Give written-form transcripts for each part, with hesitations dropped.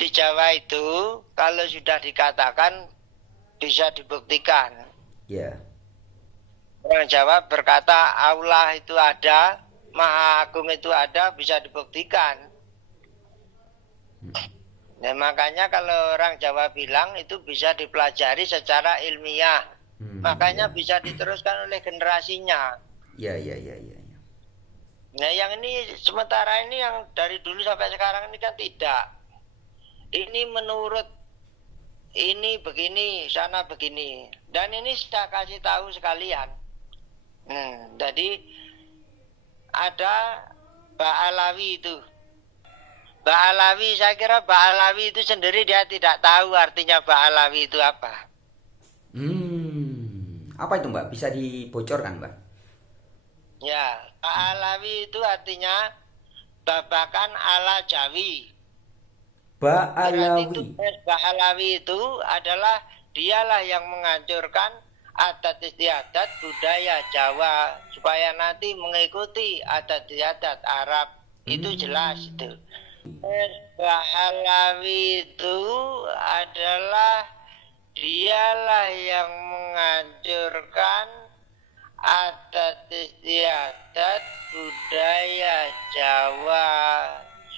Di Jawa itu kalau sudah dikatakan bisa dibuktikan. Ya. Orang Jawa berkata Allah itu ada, Maha Agung itu ada, bisa dibuktikan. Nah, makanya kalau orang Jawa bilang itu bisa dipelajari secara ilmiah. Makanya Ya. bisa diteruskan oleh generasinya. Ya, ya, ya, ya, ya. Nah, yang ini sementara ini yang dari dulu sampai sekarang ini kan tidak. Ini menurut ini begini, sana begini. Dan ini saya kasih tahu sekalian. Jadi ada Ba'alawi itu. Ba'alawi, saya kira Ba'alawi itu sendiri dia tidak tahu artinya Ba'alawi itu apa. Apa itu Mbak? Bisa dibocorkan Mbak? Ya, Ba'alawi itu artinya babakan ala Jawi. Berarti Ba'alawi. tugas Ba'alawi itu adalah dialah yang menghancurkan adat istiadat budaya Jawa supaya nanti mengikuti adat istiadat Arab. Itu jelas itu. Ba'alawi itu adalah dialah yang menghancurkan adat istiadat budaya Jawa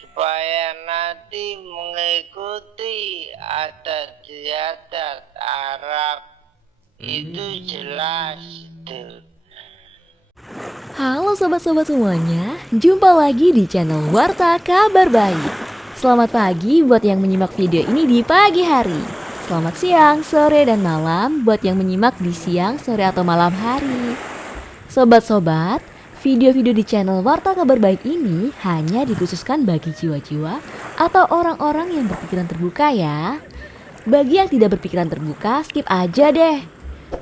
supaya nanti mengikuti adat istiadat Arab. Itu jelas itu. Halo sobat-sobat semuanya, jumpa lagi di channel Warta Kabar Baik. Selamat pagi buat yang menyimak video ini di pagi hari. Selamat siang, sore, dan malam buat yang menyimak di siang, sore, atau malam hari. Sobat-sobat, video-video di channel Warta Kabar Baik ini hanya dikhususkan bagi jiwa-jiwa atau orang-orang yang berpikiran terbuka ya. Bagi yang tidak berpikiran terbuka, skip aja deh.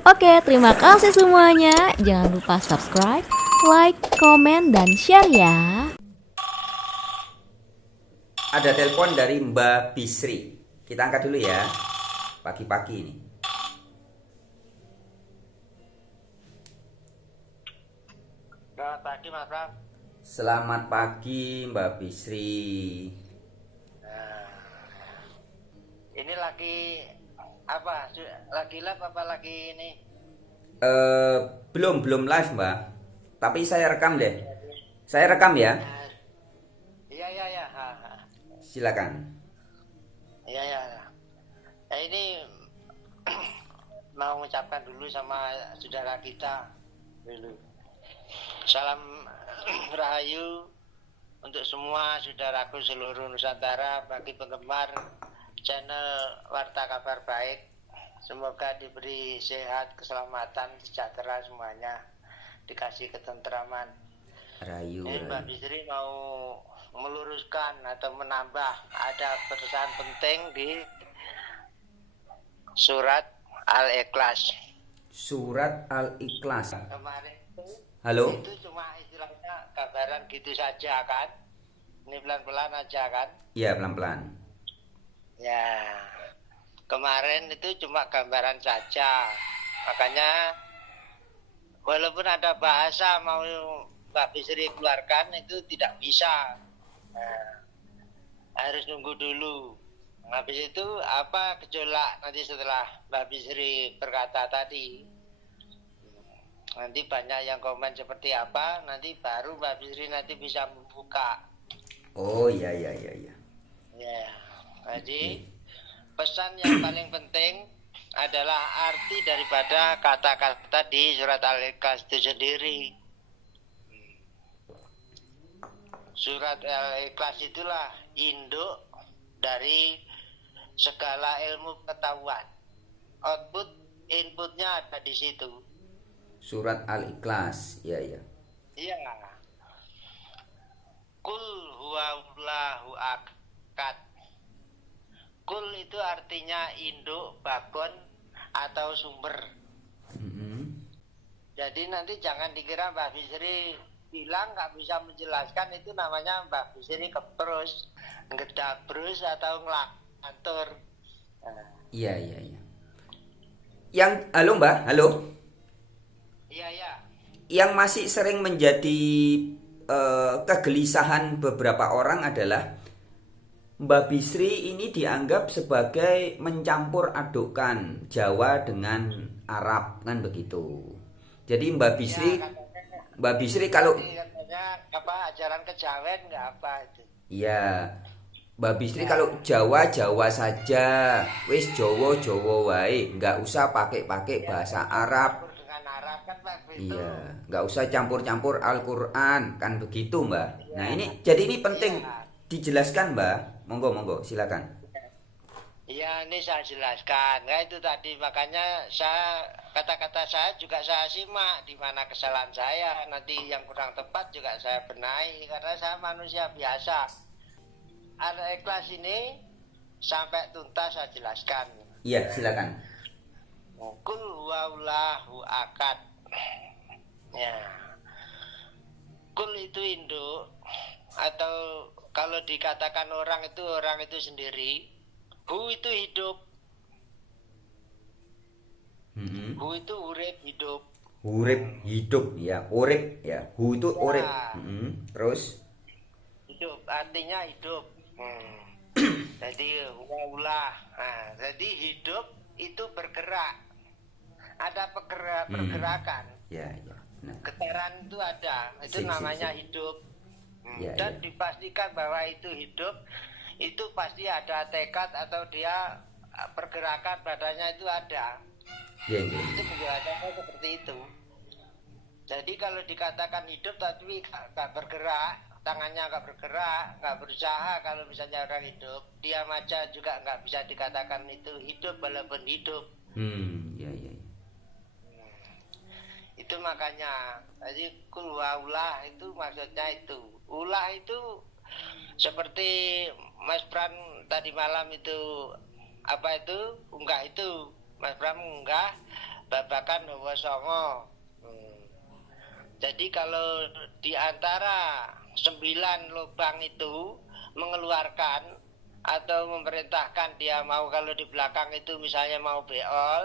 Oke, terima kasih semuanya. Jangan lupa subscribe, like, komen, dan share ya. Ada telepon dari Mbak Bisri. Kita angkat dulu ya. Pagi-pagi ini. Selamat pagi Mas Bram. Selamat pagi Mbak Bisri. Ini lagi apa? Lagi live apa lagi ini? Belum live Mbak. Tapi saya rekam deh. Saya rekam ya. Iya. Silakan. Iya. Nah, ini mau mengucapkan dulu sama saudara kita dulu. Salam rahayu untuk semua saudaraku seluruh Nusantara, bagi penggemar channel Warta Kabar Baik. Semoga diberi sehat, keselamatan, sejahtera semuanya, dikasih ketentraman. Rayu. Ini Mbak Bisri mau meluruskan atau menambah ada pesan penting di surat Al-Ikhlas. Surat Al-Ikhlas. Kemarin Halo? itu cuma istilahnya gambaran gitu saja kan. Ini pelan-pelan aja kan. Iya, pelan-pelan. Ya, kemarin itu cuma gambaran saja. Makanya walaupun ada bahasa mau Mbak Bisri keluarkan itu tidak bisa. Nah, harus nunggu dulu. Habis itu apa gejolak nanti setelah Mbak Bisri berkata tadi. Nanti banyak yang komen seperti apa, nanti baru Mbak Bisri nanti bisa membuka. Oh iya. Ya, jadi pesan yang paling penting adalah arti daripada kata-kata di surat Al-Ikhlas itu sendiri. Surat Al-Ikhlas itulah induk dari segala ilmu pengetahuan. Output, inputnya ada di situ. Surat Al-Ikhlas. Iya. Iya. Kul huwallahu akad. Kul itu artinya induk, bakon, atau sumber. Jadi nanti jangan dikira Mbak Bisri bilang nggak bisa menjelaskan, itu namanya Mbak Bisri keprus, ngedabrus atau ngelantur. Iya. Yang halo Mbak, halo. Iya. Yang masih sering menjadi kegelisahan beberapa orang adalah Mbak Bisri ini dianggap sebagai mencampur adukkan Jawa dengan Arab kan begitu. Jadi Mbak Bisri kalau katanya apa ajaran kejawen nggak apa itu. iya, Mbak Bisri kalau Jawa Jawa saja, wis Jowo Jowo wae, nggak usah pakai bahasa Arab. Campur dengan Arab kan Pak itu. Iya, nggak usah campur-campur Al-Quran kan begitu Mbak. Nah ini jadi ini penting dijelaskan Mbak. Monggo silakan. Iya, ini saya jelaskan. Nah, itu tadi makanya kata-kata saya juga saya simak di mana kesalahan saya. Nanti yang kurang tepat juga saya benahi karena saya manusia biasa. Ada ikhlas ini sampai tuntas saya jelaskan. Iya, silakan. Kul huwallahu akad. Ya. Kul itu induk atau kalau dikatakan orang itu sendiri. Hu itu hidup. Hu itu urip hidup. Urip hidup ya, urip ya. Hu itu urip. Terus Hidup artinya hidup. Jadi waulah. Nah, jadi hidup itu bergerak. Ada pergerakan. ya. Nah, Getaran itu ada. Itu namanya hidup. Ya, Dan dipastikan bahwa itu hidup. Itu pasti ada tekad atau dia pergerakan badannya itu ada. Ya. Itu penjelasannya seperti itu. Jadi kalau dikatakan hidup tapi nggak bergerak, tangannya nggak bergerak, nggak berusaha, kalau misalnya orang hidup, diam aja juga nggak bisa dikatakan itu hidup walaupun hidup. Ya. Itu makanya, jadi kulwaulah itu maksudnya itu. Ulah itu seperti Mas Pram tadi malam itu apa itu unggah itu Mas Pram unggah babakan Hawa Songo. Jadi kalau di antara 9 lubang itu mengeluarkan atau memerintahkan dia mau kalau di belakang itu misalnya mau beol,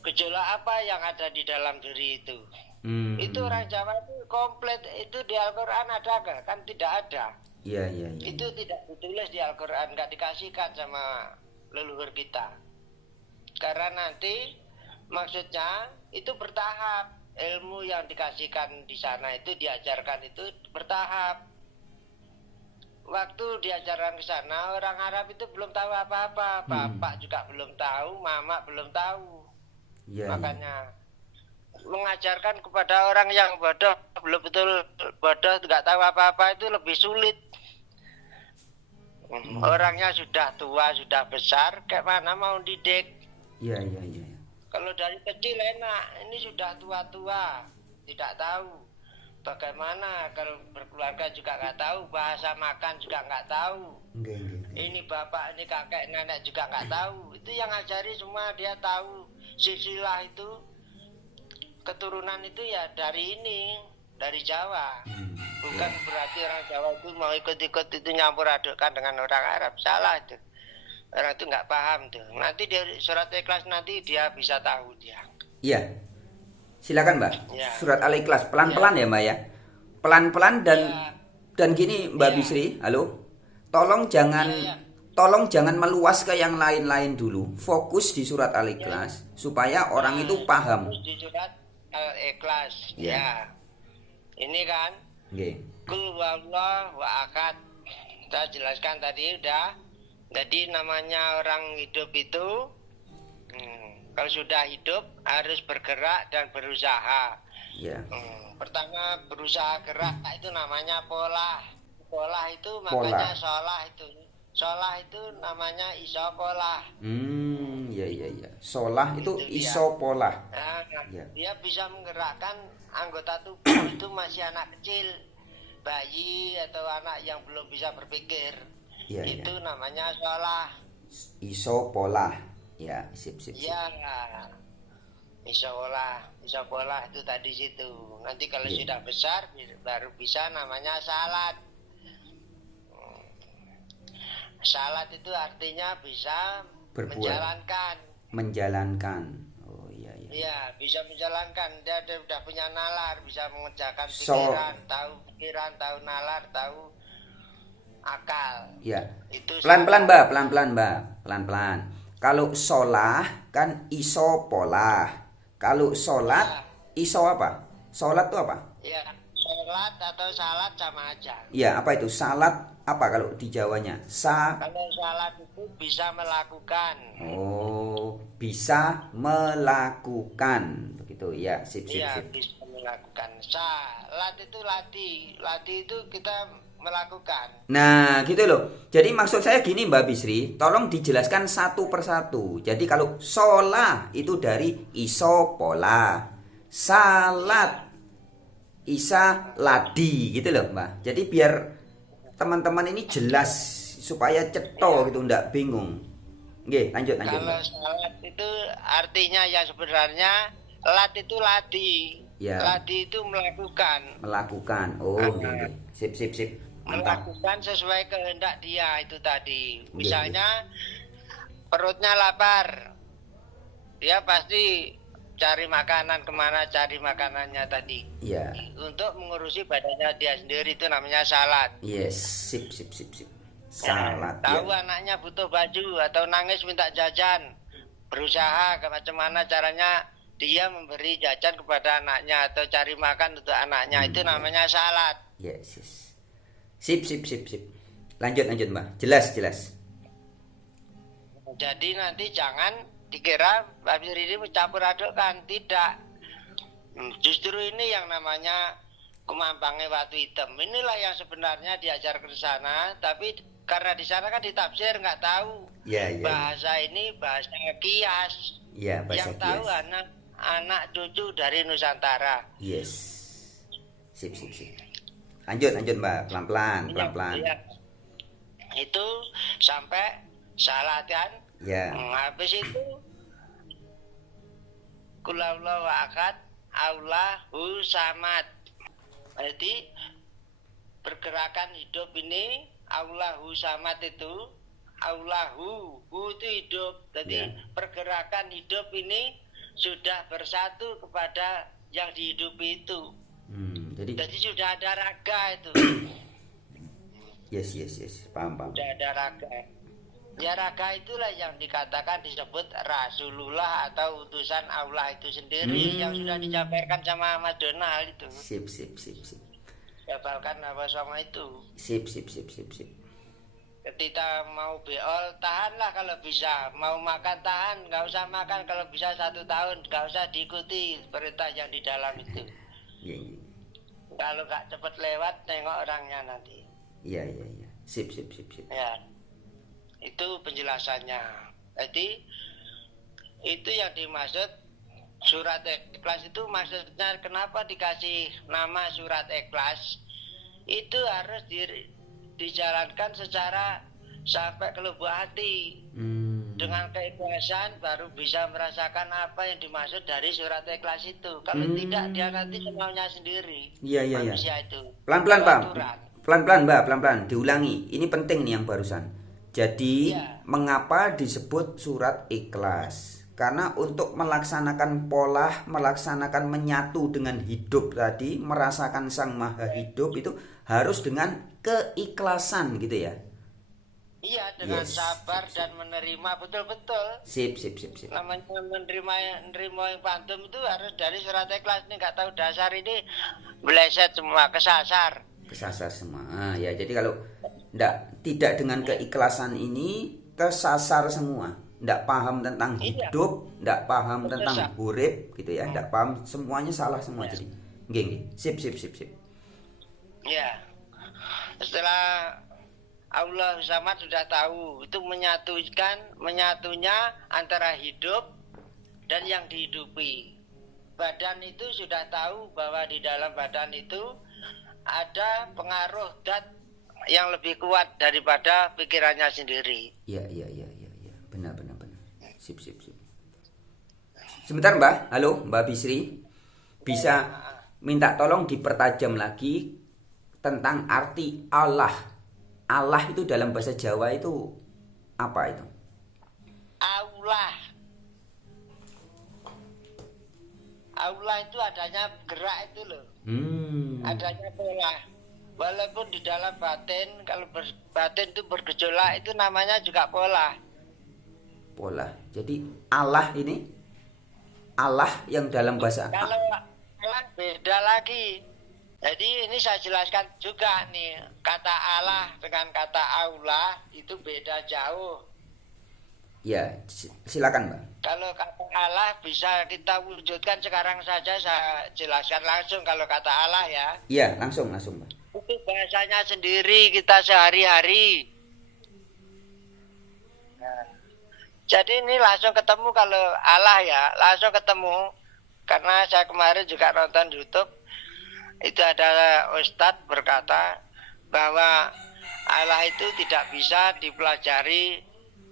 gejolak apa yang ada di dalam diri itu? Itu orang Jawa itu komplit itu di Al-Quran ada nggak? Kan tidak ada. Iya. Itu tidak ditulis di Al-Quran, nggak dikasihkan sama leluhur kita. Karena nanti maksudnya itu bertahap. Ilmu yang dikasihkan di sana itu diajarkan itu bertahap. Waktu diajarkan ke sana orang Arab itu belum tahu apa-apa. Bapak juga belum tahu, mama belum tahu. Makanya mengajarkan kepada orang yang bodoh, belum betul bodoh, nggak tahu apa-apa itu lebih sulit. Orangnya sudah tua, sudah besar, kayak mana mau didik? Iya. Kalau dari kecil enak, ini sudah tua-tua, tidak tahu bagaimana. Kalau berkeluarga juga nggak tahu, bahasa makan juga nggak tahu. Ini bapak, ini kakek, nenek juga nggak tahu. Itu yang ngajari semua dia tahu. Silsilah itu keturunan itu ya dari ini, dari Jawa. Bukan berarti orang Jawa itu mau ikut-ikut itu nyampur adukkan dengan orang Arab. Salah itu. Orang itu nggak paham tuh. Nanti dari surat Ikhlas nanti dia bisa tahu dia. Iya. Silakan Mbak. Ya. Surat Al-Ikhlas pelan-pelan ya Mbak ya. Pelan-pelan dan gini Mbak Bisri, halo. Tolong jangan meluas ke yang lain-lain dulu. Fokus di surat Al-Ikhlas supaya orang itu paham. Fokus di surat Al-Ikhlas. Ya. Ini kan Kul huwallahu ahad. Saya jelaskan tadi udah. Jadi namanya orang hidup itu kalau sudah hidup harus bergerak dan berusaha. Pertama berusaha gerak itu namanya pola. Pola itu makanya sholah itu. Sholah itu namanya isopolah. Iya. Sholah itu isopolah. Nah, dia bisa menggerakkan anggota tubuh itu masih anak kecil, bayi atau anak yang belum bisa berpikir. Itu namanya sholah. Isopolah. Ya, sip. Iya. Isopolah itu tadi situ. Nanti kalau sudah besar baru bisa namanya salat. Salat itu artinya bisa menjalankan. Oh iya. Iya, bisa menjalankan. Dia sudah punya nalar, bisa mengerjakan pikiran, tahu nalar, tahu akal. Ya. Itu Pelan-pelan Mbak, pelan-pelan Mbak, pelan-pelan. Kalau sholah kan iso polah. Kalau sholat iso apa? Sholat itu apa? ya sholat atau salat sama aja. Ya, apa itu? Salat apa kalau di Jawanya? Kalau salat itu bisa melakukan. Oh, bisa melakukan. Begitu ya, sip sip Iya, sip. bisa melakukan. Salat itu latih. Latih itu kita melakukan. Nah, gitu loh. Jadi maksud saya gini Mbak Bisri, tolong dijelaskan satu persatu. Jadi kalau sholah itu dari iso pola, salat isa ladi gitu loh Mbak. Jadi biar teman-teman ini jelas supaya ceto gitu, ndak bingung. Oke, lanjut Kalau Mbak. salat itu artinya ya sebenarnya lat itu ladi. Ya. Ladi itu melakukan. Melakukan. Oh, oke. Sip sip sip. Mantap. Melakukan sesuai kehendak dia itu tadi. Oke, Misalnya perutnya lapar, dia pasti cari makanan kemana cari makanannya tadi. Iya. Untuk mengurusi badannya dia sendiri itu namanya salat. Yes, sip sip sip sip. Salat Tahu ya. anaknya butuh baju atau nangis minta jajan, berusaha macam mana caranya dia memberi jajan kepada anaknya atau cari makan untuk anaknya, itu namanya salat. Yes, yes. Sip sip sip sip. Lanjut lanjut Mbak. Jelas jelas. Jadi nanti jangan dikira Mbak Fitri ini mencampur adukkan, tidak. Justru ini yang namanya kemampangnya batu hitam. Inilah yang sebenarnya diajarkan ke sana, tapi karena di sana kan ditafsir nggak tahu. Ya ya. Bahasa ini bahasa kias. Ya, bahasa Yang tahu kias. anak cucu dari Nusantara. Yes. Sip sip sip. Lanjut lanjut Mbak, pelan-pelan, pelan-pelan. Iya. Itu sampai salat kan. Ya. Habis itu kulaulah akad Allahu samad. Jadi pergerakan hidup ini Allahu samad itu Allahu itu hidup. Jadi pergerakan hidup ini sudah bersatu kepada yang dihidupi itu. Jadi sudah ada raga itu. Yes yes yes, paham paham. Sudah ada raga. Ya raga itulah yang dikatakan disebut Rasulullah atau utusan Allah itu sendiri yang sudah dijabarkan sama Mas Donald itu. Sip sip sip sip. Jabarkan apa sama itu. Sip sip sip sip sip. Ketika mau beol tahanlah kalau bisa, mau makan tahan, nggak usah makan kalau bisa 1 tahun, nggak usah diikuti perintah yang di dalam itu. Iya iya. Kalau nggak cepet lewat tengok orangnya nanti. Iya iya iya. Sip sip sip sip. Ya, itu penjelasannya. Jadi itu yang dimaksud surat ikhlas itu, maksudnya kenapa dikasih nama surat ikhlas? Itu harus dijalankan secara sampai ke lubuk hati. Dengan keikhlasan baru bisa merasakan apa yang dimaksud dari surat ikhlas itu. Kalau tidak dia nanti semaunya sendiri. Iya iya iya. Manusia itu. Pelan-pelan Pak. Aturan. Pelan-pelan Mbak, pelan-pelan. Diulangi. Ini penting nih yang barusan. Jadi, Iya. mengapa disebut surat ikhlas? Karena untuk melaksanakan pola, melaksanakan menyatu dengan hidup tadi, merasakan Sang Maha Hidup itu harus dengan keikhlasan gitu ya. Iya, dengan Yes. sabar dan menerima betul-betul. Sip sip sip sip. Namanya menerima yang pantun itu harus dari surat ikhlas. Ini nggak tahu dasar ini meleset semua, kesasar. Kesasar semua. Ya, jadi kalau tidak dengan keikhlasan ini kesasar semua. Ndak paham tentang hidup, ndak paham tentang urip gitu ya, ndak paham, semuanya salah semua jadi. Nggih nggih. Sip sip sip sip. Ya. Setelah Allah Samad sudah tahu itu menyatunya antara hidup dan yang dihidupi. Badan itu sudah tahu bahwa di dalam badan itu ada pengaruh zat yang lebih kuat daripada pikirannya sendiri. Iya iya iya iya iya. Benar benar benar. Sip sip sip. Sebentar Mbak. Halo Mbak Bisri. Bisa minta tolong dipertajam lagi tentang arti Allah. Allah itu dalam bahasa Jawa itu apa itu? Allah. Allah itu adanya gerak itu loh. Adanya pola. walaupun di dalam batin, kalau batin itu bergejolak, itu namanya juga pola. Pola. Jadi Allah ini, Allah yang dalam bahasa. Kalau Allah beda lagi. Jadi ini saya jelaskan juga nih, kata Allah dengan kata Allah itu beda jauh. Ya, silakan Mbak. Kalau kata Allah bisa kita wujudkan sekarang saja, saya jelaskan langsung kalau kata Allah ya. Iya, langsung Mbak. Itu bahasanya sendiri kita sehari-hari. Nah, jadi ini langsung ketemu kalau Allah ya, langsung ketemu. Karena saya kemarin juga nonton YouTube, itu ada Ustadz berkata bahwa Allah itu tidak bisa dipelajari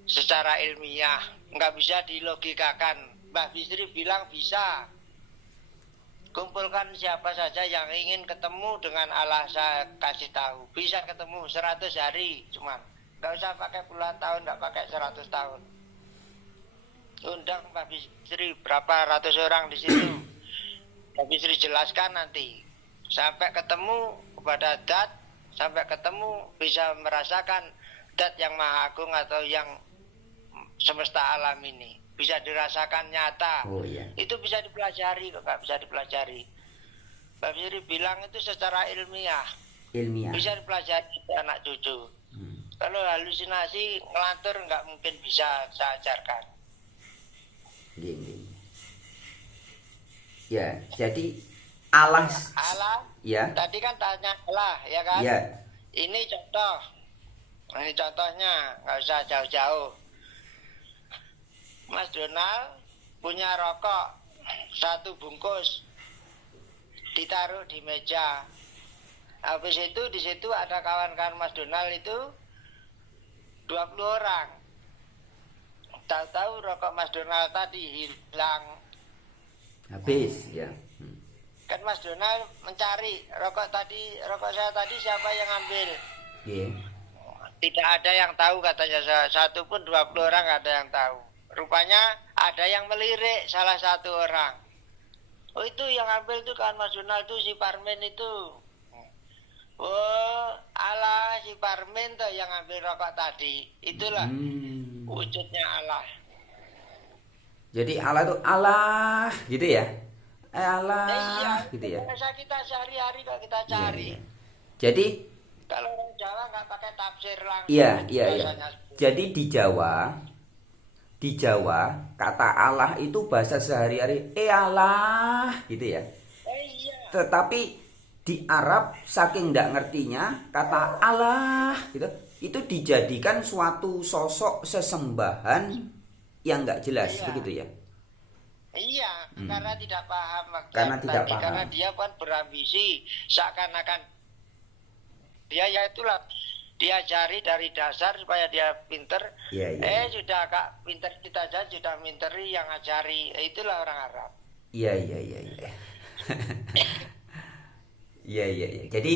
secara ilmiah, nggak bisa dilogikakan. Mbah Bisri bilang bisa. Kumpulkan siapa saja yang ingin ketemu dengan Allah, saya kasih tahu. Bisa ketemu 100 hari cuman. Nggak usah pakai puluhan tahun, nggak pakai 100 tahun. Undang Mbah Bisri berapa ratus orang di situ. Mbah Bisri jelaskan nanti. Sampai ketemu kepada Dat, sampai ketemu bisa merasakan Dat yang Maha Agung atau yang semesta alam ini. Bisa dirasakan nyata. Oh iya. Itu bisa dipelajari, kok nggak bisa dipelajari. Mbak Firi bilang itu secara ilmiah. Ilmiah. Bisa dipelajari anak cucu. Kalau halusinasi ngelantur nggak mungkin bisa saya ajarkan. Gini. Ya, jadi Allah. Allah. Ya. Tadi kan tanya Allah, ya kan? Ya. Ini contoh. Ini contohnya, nggak usah jauh-jauh. Mas Donald punya rokok 1 bungkus, ditaruh di meja. Habis itu di situ ada kawan-kawan Mas Donald itu 20 orang. Tahu-tahu rokok Mas Donald tadi hilang. Habis ya. Kan Mas Donald mencari rokok saya tadi siapa yang ambil? Iya. Tidak ada yang tahu katanya, satu pun 20 orang nggak ada yang tahu. Rupanya ada yang melirik salah satu orang. Oh itu yang ambil tuh kan Mas Donald tuh si Parmen itu. Oh Allah si Parmen tuh yang ambil rokok tadi. Itulah wujudnya Allah. Jadi Allah itu Allah gitu ya. Allah Iya, gitu ya. Biasa kita sehari-hari kalau kita cari. Iya. Jadi kalau orang Jawa nggak pakai tafsir langsung. iya. Jadi di Jawa kata Allah itu bahasa sehari-hari Allah gitu ya. Iya. Tetapi di Arab saking nggak ngertinya kata Allah gitu itu dijadikan suatu sosok sesembahan yang nggak jelas begitu ya. Iya, karena tidak paham Karena tidak paham. Karena dia kan berambisi seakan-akan dia ya itulah diajari dari dasar supaya dia pinter. Iya. Sudah Kak pinter kita aja sudah minteri yang ngajari. Itulah orang Arab. Iya. Iya. Jadi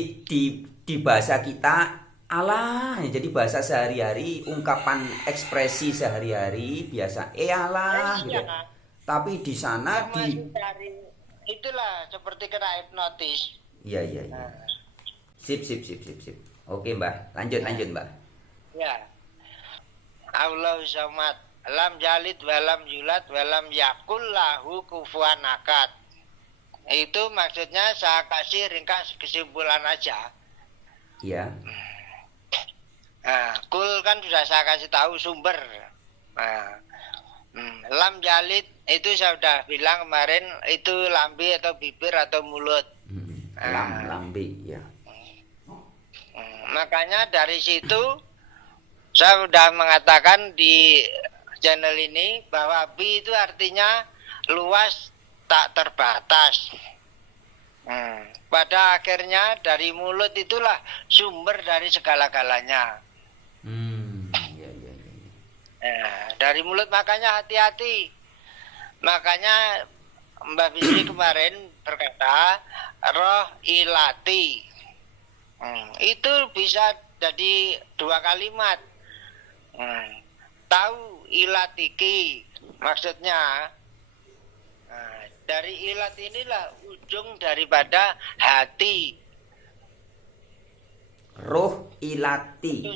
di bahasa kita Allah, jadi bahasa sehari-hari, ungkapan ekspresi sehari-hari biasa Allah gitu. Tapi di sana itulah seperti kena hipnotis. Iya. Sip. Oke Mbak, lanjut Mbak. Ya. Allahu samad, lam yalid walam yulad walam yakul lahu kufuwan ahad. Itu maksudnya saya kasih ringkas kesimpulan aja. Iya. Nah, kul kan sudah saya kasih tahu sumber. Nah, lam yalid itu saya sudah bilang kemarin itu lambe atau bibir atau mulut. Lambe ya. Makanya dari situ saya sudah mengatakan di channel ini bahwa bi itu artinya luas tak terbatas. Pada akhirnya dari mulut itulah sumber dari segala-galanya. Iya. Dari mulut makanya hati-hati. Makanya Mbak Bisri kemarin berkata roh ilati. Itu bisa jadi 2 kalimat. Tahu ilatiki maksudnya. Dari ilat inilah ujung daripada hati. Roh ilati.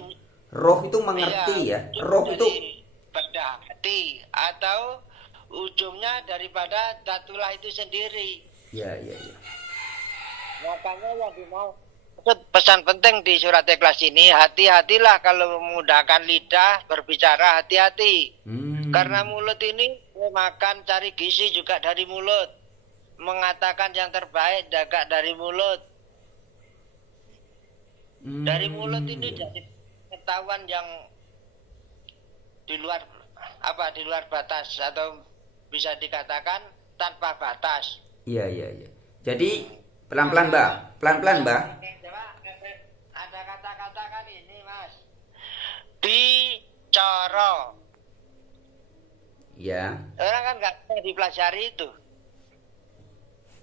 Roh itu mengerti ya. Roh itu pada hati atau ujungnya daripada datulah itu sendiri. ya ya ya. Makanya yang dimau pesan penting di surat Ikhlas ini, hati-hatilah kalau menggunakan lidah berbicara, hati-hati. Karena mulut ini makan cari gizi juga dari mulut. Mengatakan yang terbaik juga dari mulut. Dari mulut ini jadi pengetahuan yang di luar batas atau bisa dikatakan tanpa batas. Iya iya iya. Jadi pelan-pelan Mbak, pelan-pelan Mbak. Ada kata-kata kan ini Mas. Bicara. Ya. Orang kan nggak bisa dipelajari itu.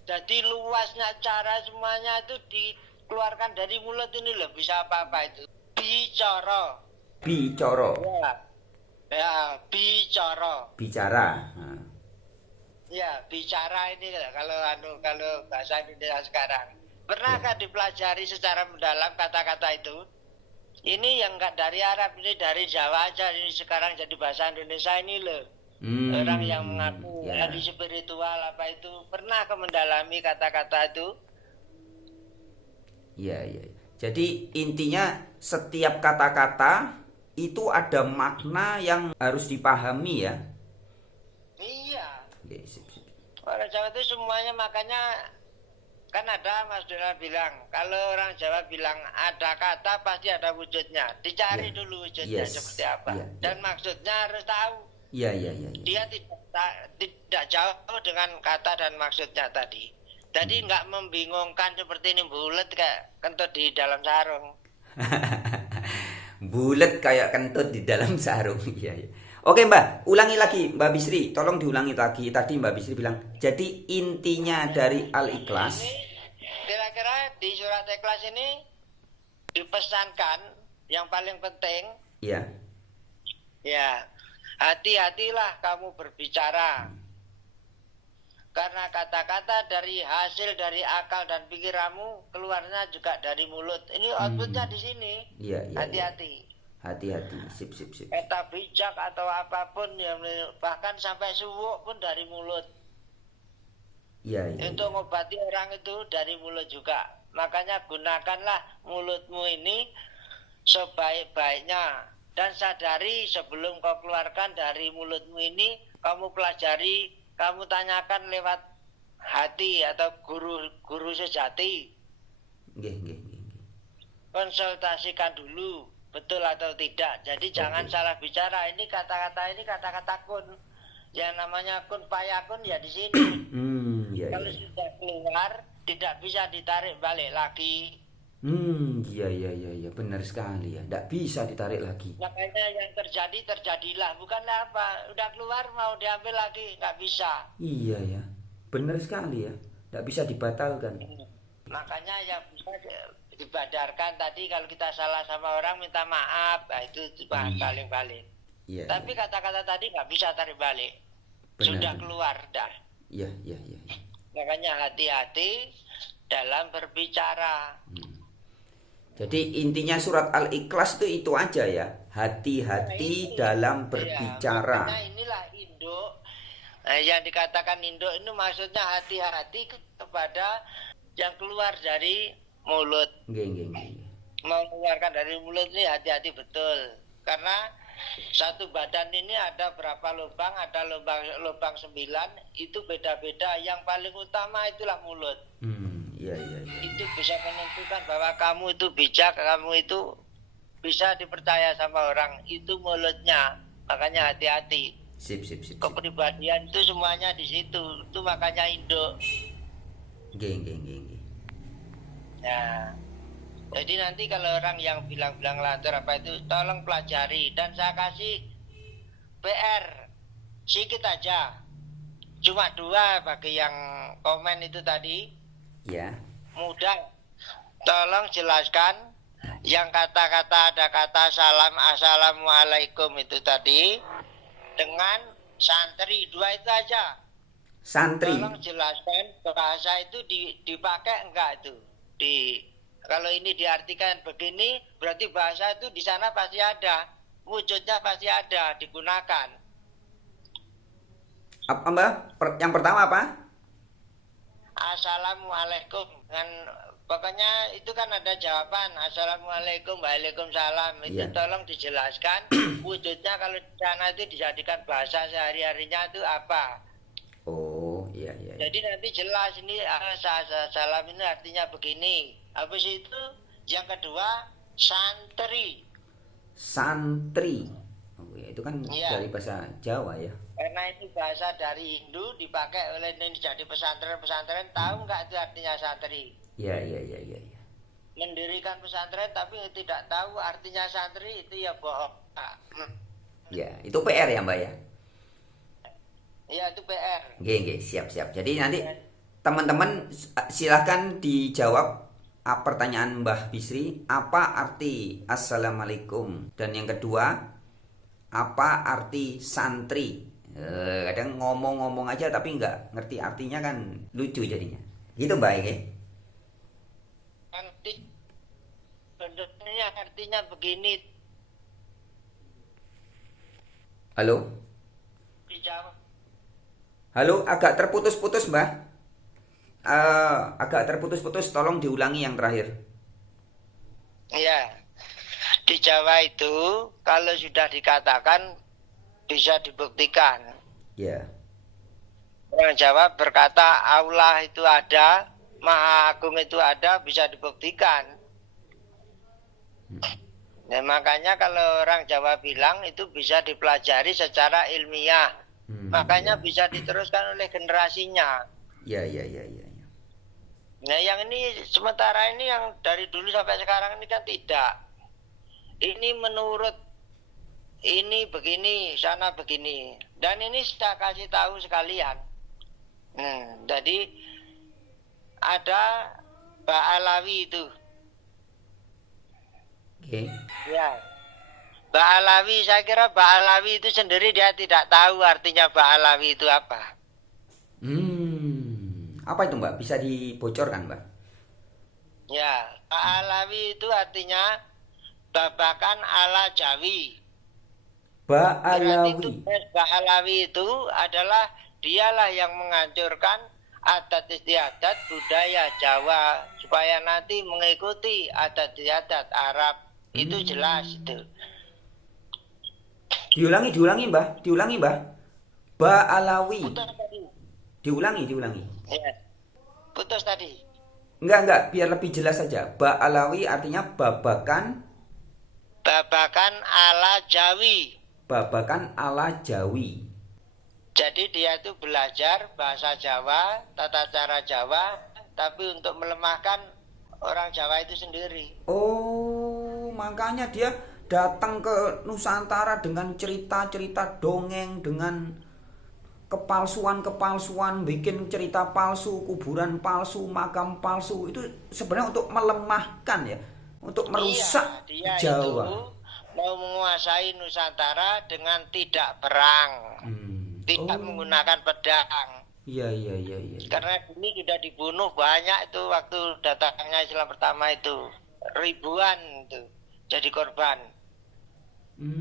Jadi luasnya cara semuanya itu dikeluarkan dari mulut ini loh, bisa apa-apa itu. Bicara. Bicara. Ya, bicara. Bicara. Nah. Ya, bicara ini kalau bahasa Indonesia sekarang. Pernahkah dipelajari secara mendalam kata-kata itu? Ini yang enggak dari Arab, ini dari Jawa aja. Ini sekarang jadi bahasa Indonesia ini loh. Orang yang mengaku ahli spiritual apa itu pernah mendalami kata-kata itu? Iya iya. Jadi intinya setiap kata-kata itu ada makna yang harus dipahami ya. Iya. Yes. Orang Jawa itu semuanya, makanya kan ada Mas Donald bilang, kalau orang Jawa bilang ada kata pasti ada wujudnya. Dicari dulu wujudnya seperti apa. Dan maksudnya harus tahu. Iya iya iya. Dia tidak jauh dengan kata dan maksudnya tadi. Jadi nggak membingungkan seperti ini bulat kayak kentut di dalam sarung. Bulat kayak kentut di dalam sarung. Iya iya. Oke Mbak, ulangi lagi Mbak Bisri, tolong diulangi lagi. Tadi Mbak Bisri bilang, jadi intinya dari Al-Ikhlas. Kira-kira di surat Ikhlas ini dipesankan yang paling penting. Iya. Ya, hati-hatilah kamu berbicara. Karena kata-kata dari hasil dari akal dan pikiranmu keluarnya juga dari mulut. Ini outputnya di sini. Iya, iya. Hati-hati. Hati-hati, sip. Kata bijak atau apapun yang bahkan sampai suwuk pun dari mulut. Iya. Untuk mengobati orang itu dari mulut juga. Makanya gunakanlah mulutmu ini sebaik-baiknya dan sadari sebelum kau keluarkan dari mulutmu ini, kamu pelajari, kamu tanyakan lewat hati atau guru sejati. Nggih. Konsultasikan dulu betul atau tidak. Jadi jangan salah bicara. Ini kata-kata kun. Yang namanya kun payakun ya di sini. Kalau sudah keluar tidak bisa ditarik balik lagi. Iya, benar sekali ya. Tidak bisa ditarik lagi. Makanya yang terjadilah. Bukanlah apa, udah keluar mau diambil lagi, nggak bisa. Iya ya, benar sekali ya. Tidak bisa dibatalkan. Makanya yang bisa dibadarkan tadi, kalau kita salah sama orang minta maaf, nah itu paling-paling. Iya. Tapi kata-kata tadi nggak bisa tarik balik. Sudah keluar dah. Iya. Makanya hati-hati dalam berbicara. Jadi intinya surat Al-Ikhlas itu aja ya. Hati-hati dalam berbicara. Nah inilah induk. Yang dikatakan induk itu maksudnya hati-hati kepada yang keluar dari mulut. Nggih. Mau mengeluarkan dari mulut ini hati-hati betul. Karena satu badan ini ada berapa lubang, ada lubang 9, itu beda-beda. Yang paling utama itulah mulut. Iya. Itu bisa menentukan bahwa kamu itu bijak, kamu itu bisa dipercaya sama orang. Itu mulutnya. Makanya hati-hati. Sip. Kepribadian itu semuanya di situ. Itu makanya induk. Nggih. Nah, jadi nanti kalau orang yang bilang-bilang lantur apa itu, tolong pelajari. Dan saya kasih PR sedikit aja. Cuma 2 bagi yang komen itu tadi. Ya. Mudah. Tolong jelaskan yang kata-kata ada kata salam assalamualaikum itu tadi dengan santri, 2 itu aja. Santri. Tolong jelaskan bahasa itu dipakai enggak itu di Kalau ini diartikan begini, berarti bahasa itu di sana pasti ada, wujudnya pasti ada, digunakan. Apa Mbah? Yang pertama apa? Assalamualaikum. Pokoknya itu kan ada jawaban. Assalamualaikum, waalaikumsalam. Itu Iya. tolong dijelaskan wujudnya kalau di sana itu dijadikan bahasa sehari-harinya itu apa. Oh, iya iya. Jadi nanti jelas ini salam ini artinya begini. Habis itu yang kedua santri. Santri. Oh, ya, itu kan Iya. dari bahasa Jawa ya. Karena itu bahasa dari Hindu dipakai oleh ini jadi pesantren-pesantren, tahu nggak itu artinya santri? Iya iya iya iya. Ya. Mendirikan pesantren tapi tidak tahu artinya santri itu ya bohong. Ya, itu PR ya Mbak ya. Ya itu PR. Oke, siap. Jadi nanti teman-teman silahkan dijawab pertanyaan Mbah Bisri, apa arti Assalamualaikum? Dan yang kedua, apa arti santri? Kadang ngomong-ngomong aja tapi nggak ngerti artinya kan lucu jadinya. Gitu Mbak ya. Nanti sebenarnya artinya begini, Halo? dijawab. Halo, agak terputus-putus Mbah. Agak terputus-putus, tolong diulangi yang terakhir. Ya, di Jawa itu kalau sudah dikatakan bisa dibuktikan. Ya. Orang Jawa berkata Allah itu ada, Maha Agung itu ada, bisa dibuktikan. Nah, makanya kalau orang Jawa bilang itu bisa dipelajari secara ilmiah. Makanya bisa diteruskan oleh generasinya. Ya. Nah yang ini sementara ini yang dari dulu sampai sekarang ini kan tidak. Ini menurut ini begini, sana begini. Dan ini saya kasih tahu sekalian. Jadi ada Ba'alawi itu. Oke. Ya. Ba'alawi, saya kira Ba'alawi itu sendiri dia tidak tahu artinya Ba'alawi itu apa. Apa itu Mbak? Bisa dibocorkan Mbak? Ya, Ba'alawi itu artinya babakan ala Jawi. Berarti itu Ba'alawi. Ba'alawi itu adalah dialah yang menghancurkan adat istiadat budaya Jawa supaya nanti mengikuti adat istiadat Arab. Itu jelas itu. Diulangi Mbah. Ba'alawi. Putus tadi. Diulangi. Ya. Putus tadi. Enggak, biar lebih jelas saja. Ba'alawi artinya babakan Babakan ala Jawi. Jadi dia itu belajar bahasa Jawa, tata cara Jawa, tapi untuk melemahkan orang Jawa itu sendiri. Oh, makanya dia datang ke Nusantara dengan cerita-cerita dongeng, dengan kepalsuan, bikin cerita palsu, kuburan palsu, makam palsu. Itu sebenarnya untuk melemahkan ya, untuk merusak dia Jawa. itu mau menguasai Nusantara dengan tidak perang, tidak menggunakan pedang. Iya. Karena ini sudah dibunuh banyak itu waktu datangnya Islam pertama itu, ribuan itu jadi korban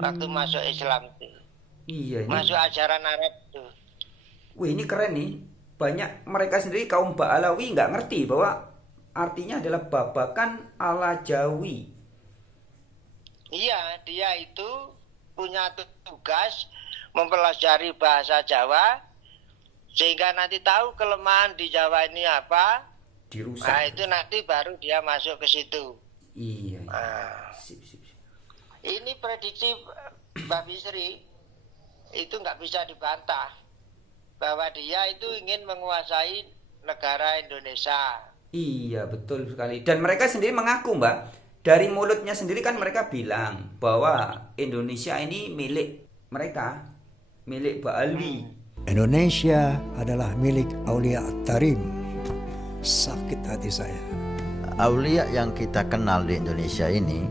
waktu masuk Islam itu. Iya. Masuk ajaran Arab itu. Wih, ini keren nih. Banyak mereka sendiri kaum Ba'alawi nggak ngerti bahwa artinya adalah babakan ala Jawi. Iya, dia itu punya tugas mempelajari bahasa Jawa sehingga nanti tahu kelemahan di Jawa ini apa. Dirusak. Nah, itu nanti baru dia masuk ke situ. Iya. Sip. Ini prediksi Mbak Bisri itu nggak bisa dibantah bahwa dia itu ingin menguasai negara Indonesia. Iya, betul sekali. Dan mereka sendiri mengaku, Mbak, dari mulutnya sendiri kan mereka bilang bahwa Indonesia ini milik mereka, milik Ba'alawi. Indonesia adalah milik Aulia Tarim. Sakit hati saya. Aulia yang kita kenal di Indonesia ini,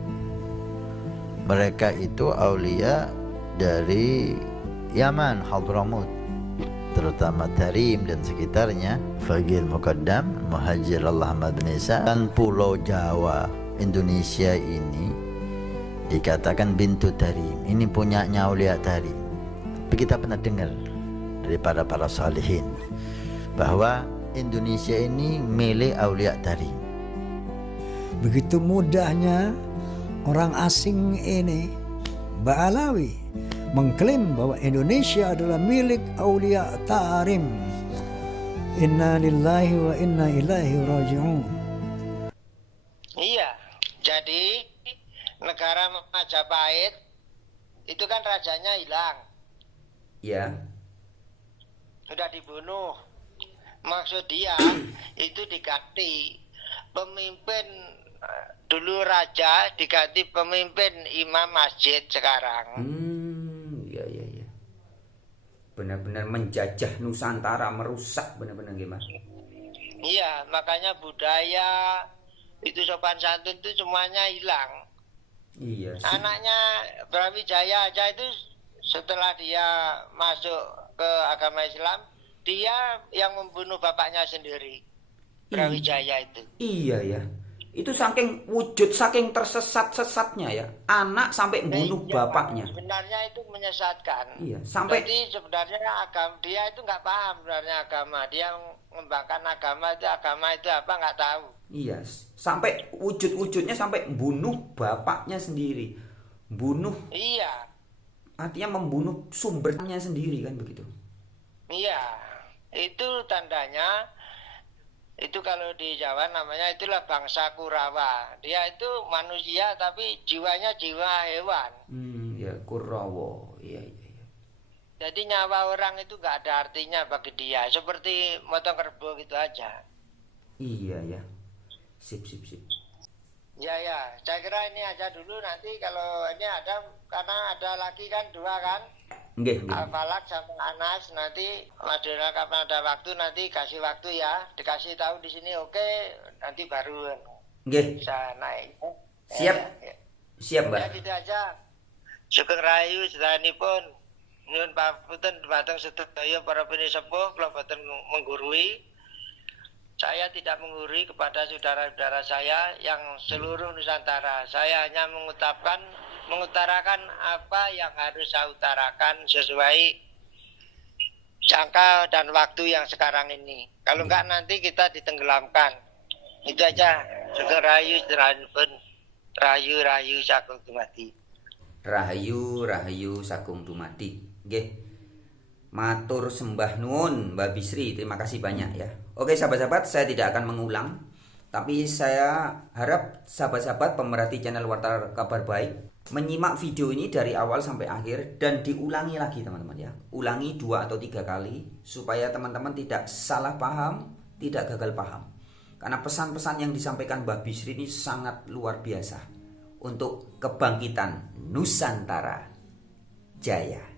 mereka itu aulia dari Yaman, Hadramut. terutama Tarim dan sekitarnya, Fagil Muqaddam, Muhajir Allah Ahmad bin Isa, dan Pulau Jawa Indonesia ini dikatakan bintu Tarim. Ini punyanya Aulia Tarim. Tapi kita pernah dengar dari para salihin bahwa Indonesia ini milik Aulia Tarim. Begitu mudahnya orang asing ini, Ba'alawi, mengklaim bahwa Indonesia adalah milik Aulia Tarim. Inna lillahi wa inna ilaihi raji'un. Iya, jadi negara Majapahit itu kan rajanya hilang, Ya. sudah dibunuh. Maksud dia itu diganti pemimpin, dulu raja diganti pemimpin imam masjid sekarang. Ya. Benar-benar menjajah Nusantara, merusak benar-benar gimana? Iya, makanya budaya itu sopan santun itu semuanya hilang. Iya sih. Anaknya Brawijaya aja itu setelah dia masuk ke agama Islam, dia yang membunuh bapaknya sendiri. Brawijaya itu. Iya ya. Itu saking wujud, saking tersesat-sesatnya ya. Anak sampai bunuh Iya, bapaknya. sebenarnya itu menyesatkan. Iya, sampai Jadi sebenarnya agama dia itu nggak paham sebenarnya agama. Dia mengembangkan agama itu apa nggak tahu. iya, sampai wujud-wujudnya sampai bunuh bapaknya sendiri. Bunuh Iya, artinya membunuh sumbernya sendiri kan begitu. iya. Itu tandanya. Itu kalau di Jawa namanya itulah bangsa Kurawa. Dia itu manusia tapi jiwanya jiwa hewan. Ya Kurawa. Iya. Jadi nyawa orang itu nggak ada artinya bagi dia. Seperti motong kerbau gitu aja. Iya ya. Sip. Ya, saya kira ini aja dulu, nanti kalau ini ada, karena ada lagi kan 2 kan, Nggih. Al-Falak sama Anas, nanti Mas Donald kapan ada waktu nanti kasih waktu ya, dikasih tahu di sini oke, nanti baru Nggih. bisa naik. Siap. Ya. Siap, Mbak. Ya gitu aja. Sugeng Rahayu sedanipun nyuwun pamunten dumateng sedaya para pinisepuh, kula boten menggurui. Saya tidak menggurui kepada saudara-saudara saya yang seluruh Nusantara. Saya hanya mengutarakan apa yang harus saya utarakan sesuai jangka dan waktu yang sekarang ini. Kalau enggak nanti kita ditenggelamkan. Itu aja. Sugeng Rahayu sedanipun. Rahayu sagung dumadi. Rahayu Sakung Dumadi. Nggih. Matur sembah nuwun Mbak Bisri, terima kasih banyak ya. Oke sahabat-sahabat, saya tidak akan mengulang, tapi saya harap sahabat-sahabat pemerhati channel Warta Kabar Baik menyimak video ini dari awal sampai akhir dan diulangi lagi teman-teman ya. Ulangi 2 atau 3 kali supaya teman-teman tidak salah paham, tidak gagal paham. Karena pesan-pesan yang disampaikan Mbak Bisri ini sangat luar biasa untuk kebangkitan Nusantara Jaya.